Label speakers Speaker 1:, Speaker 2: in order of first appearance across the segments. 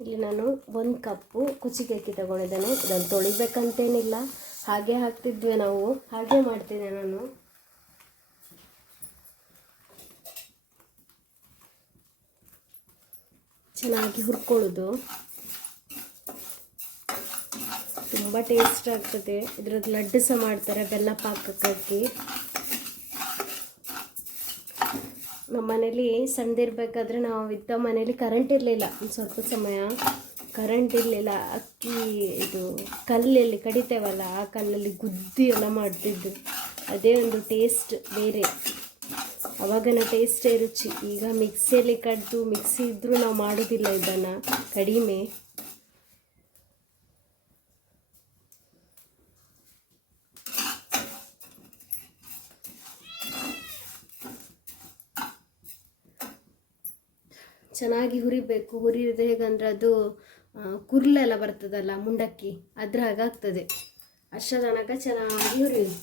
Speaker 1: ಇಲ್ಲಿ ನಾನು ಒಂದು ಕಪ್ಪು ಕುಚಿಗೆ ಅಕ್ಕಿ ತಗೊಂಡಿದ್ದೇನೆ. ಇದನ್ನು ತೊಳಿಬೇಕಂತೇನಿಲ್ಲ. ಹಾಗೆ ಹಾಕ್ತಿದ್ವಿ ನಾವು. ಹಾಗೆ ಮಾಡ್ತೀನಿ ನಾನು. ಚೆನ್ನಾಗಿ ಹುರ್ಕೊಳ್ಳೋದು. ತುಂಬ ಟೇಸ್ಟ್ ಆಗ್ತದೆ. ಇದ್ರದ್ದು ಲಡ್ಡು ಸಹ ಮಾಡ್ತಾರೆ. ಬೆಲ್ಲ ಪಾಕಕ್ಕೆ ನಮ್ಮ ಮನೇಲಿ ಸಣ್ಣದಿರ್ಬೇಕಾದ್ರೆ ನಾವು ಇದ್ದ ಮನೇಲಿ ಕರೆಂಟ್ ಇರಲಿಲ್ಲ. ಒಂದು ಸ್ವಲ್ಪ ಸಮಯ ಕರೆಂಟ್ ಇರಲಿಲ್ಲ. ಅಕ್ಕಿ ಇದು ಕಲ್ಲಲ್ಲಿ ಕಡಿತೇವಲ್ಲ, ಆ ಕಲ್ಲಲ್ಲಿ ಗುದ್ದಿ ಎಲ್ಲ ಮಾಡ್ತಿದ್ದು. ಅದೇ ಒಂದು ಟೇಸ್ಟ್ ಬೇರೆ. ಅವಾಗಿನ ಟೇಸ್ಟೇ ರುಚಿ. ಈಗ ಮಿಕ್ಸಿಯಲ್ಲಿ ಕಡ್ದು ಮಿಕ್ಸಿ ಇದ್ದರೂ ನಾವು ಮಾಡೋದಿಲ್ಲ ಇದನ್ನು ಕಡಿಮೆ. ಚೆನ್ನಾಗಿ ಹುರಿಬೇಕು. ಹುರಿದ್ರೆ ಹೇಗಂದ್ರೆ ಅದು ಕುರ್ಲೆಲ್ಲ ಬರ್ತದಲ್ಲ ಮುಂಡಕ್ಕಿ ಅದ್ರ ಹಾಗಾಗ್ತದೆ ಅಷ್ಟರ ತನಕ ಚೆನ್ನಾಗಿ ಹುರಿಯುದು.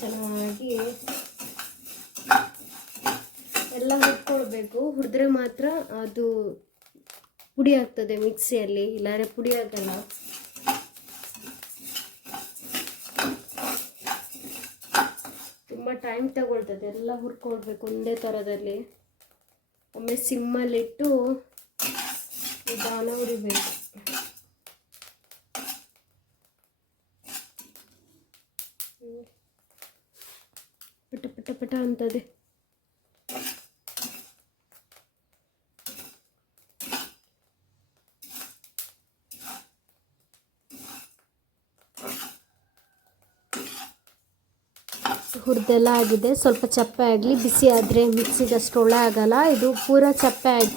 Speaker 1: ಚೆನ್ನಾಗಿ ಎಲ್ಲ ಹುರ್ಕೊಳ್ಬೇಕು. ಹುರಿದ್ರೆ ಮಾತ್ರ ಅದು ಪುಡಿ ಆಗ್ತದೆ ಮಿಕ್ಸಿಯಲ್ಲಿ ಇಲ್ಲಾರೆ ಪುಡಿ ಆಗಲ್ಲ. ತುಂಬ ಟೈಮ್ ತಗೊಳ್ತದೆ ಎಲ್ಲ ಹುರ್ಕೊಳ್ಬೇಕು ಒಂದೇ ಥರದಲ್ಲಿ ಒಮ್ಮೆ ಸಿಮ್ಮಲ್ಲಿಟ್ಟು ನಿಧಾನ ಹುರಿಬೇಕು ಪಟ ಪಟ ಪಟ ಅಂತದೆ. ಹುರಿದೆಲ್ಲ ಆಗಿದೆ. ಸ್ವಲ್ಪ ಚಪ್ಪೆ ಆಗಲಿ, ಬಿಸಿ ಆದರೆ ಮಿಕ್ಸಿಗೆ ಅಷ್ಟು ಒಳ್ಳೆ ಆಗಲ್ಲ. ಇದು ಪೂರ ಚಪ್ಪೆ ಆಗಿ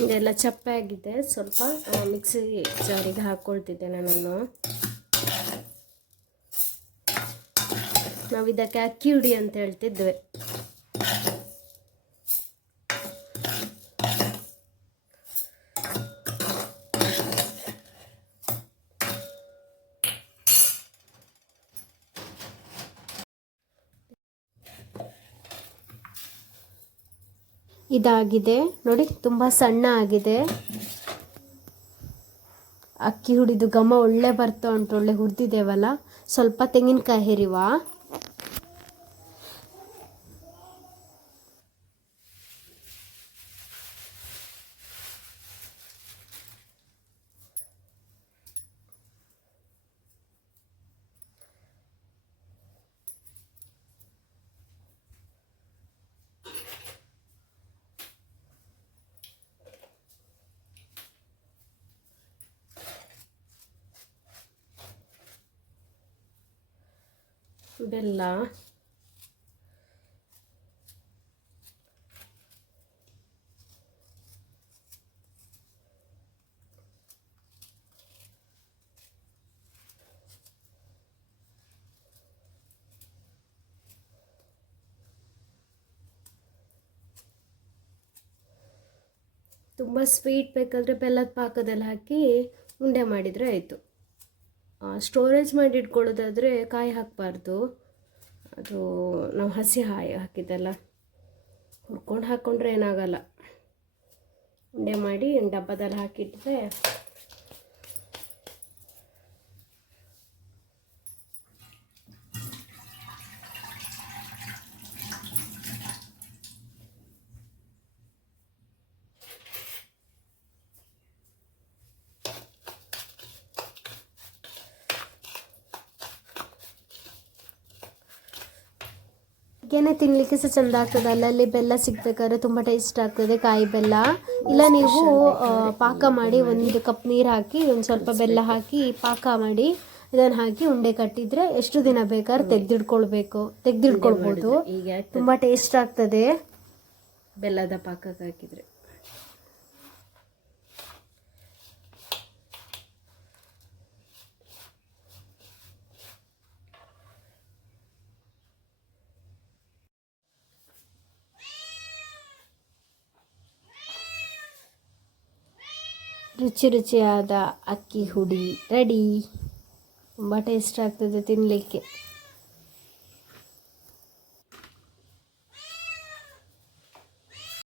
Speaker 1: ಇದೆಲ್ಲ ಚಪ್ಪೆ ಆಗಿದೆ ಸ್ವಲ್ಪ ಮಿಕ್ಸಿ ಜಾರಿಗೆ ಹಾಕ್ಕೊಳ್ತಿದ್ದೇನೆ ನಾನು. ನಾವು ಇದಕ್ಕೆ ಅಕ್ಕಿ ಹುಡಿ ಅಂತ ಹೇಳ್ತಿದ್ವಿ. ಇದಾಗಿದೆ. ನೋಡಿ, ತುಂಬ ಸಣ್ಣ ಆಗಿದೆ. ಅಕ್ಕಿ ಹುಡಿದು ಘಮ ಒಳ್ಳೆ ಬರ್ತಾ ಉಂಟು, ಒಳ್ಳೆ ಹುರಿದಿದ್ದೇವಲ್ಲ ಸ್ವಲ್ಪ ತೆಂಗಿನಕಾಯಿ ಹೆರಿವ? ಬೆಲ್ಲ ತುಂಬ ಸ್ವೀಟ್ ಬೇಕಾದರೆ ಬೆಲ್ಲದ ಪಾಕದಲ್ಲಿ ಹಾಕಿ ಉಂಡೆ ಮಾಡಿದರೆ ಆಯಿತು. ಸ್ಟೋರೇಜ್ ಮಾಡಿ ಇಟ್ಕೊಳ್ಳೋದಾದರೆ ಕಾಯಿ ಹಾಕಬಾರ್ದು. ಅದು ನಾವು ಹಸಿ ಹಾಯಿ ಹಾಕಿದ್ದಲ್ಲ, ಹುರ್ಕೊಂಡು ಹಾಕ್ಕೊಂಡ್ರೆ ಏನಾಗಲ್ಲ. ಉಂಡೆ ಮಾಡಿ ಡಬ್ಬದಲ್ಲಿ ಹಾಕಿಟ್ರೆ ಹೀಗೇನೆ ತಿನ್ಲಿಕ್ಕೆ ಸಹ ಚಂದ ಆಗ್ತದೆ. ಅಲ್ಲಲ್ಲಿ ಬೆಲ್ಲ ಸಿಗ್ಬೇಕಾದ್ರೆ ತುಂಬಾ ಟೇಸ್ಟ್ ಆಗ್ತದೆ ಕಾಯಿ ಬೆಲ್ಲ. ಇಲ್ಲ ನೀವು ಪಾಕ ಮಾಡಿ ಒಂದು ಕಪ್ ನೀರು ಹಾಕಿ ಒಂದು ಸ್ವಲ್ಪ ಬೆಲ್ಲ ಹಾಕಿ ಪಾಕ ಮಾಡಿ ಇದನ್ನ ಹಾಕಿ ಉಂಡೆ ಕಟ್ಟಿದ್ರೆ ಎಷ್ಟು ದಿನ ಬೇಕಾದ್ರೆ ತೆಗ್ದಿಡ್ಕೊಳ್ಬೇಕು.
Speaker 2: ತೆಗ್ದಿಡ್ಕೊಳ್ಬಹುದು
Speaker 1: ತುಂಬ ಟೇಸ್ಟ್ ಆಗ್ತದೆ.
Speaker 2: ಬೆಲ್ಲದ ಪಾಕಕ್ಕೆ ಹಾಕಿದ್ರೆ.
Speaker 1: ರುಚಿ ರುಚಿಯಾದ ಅಕ್ಕಿ ಹುಡಿ ರೆಡಿ. ತುಂಬ ಟೇಸ್ಟ್ ಆಗ್ತದೆ ತಿನ್ನಲಿಕ್ಕೆ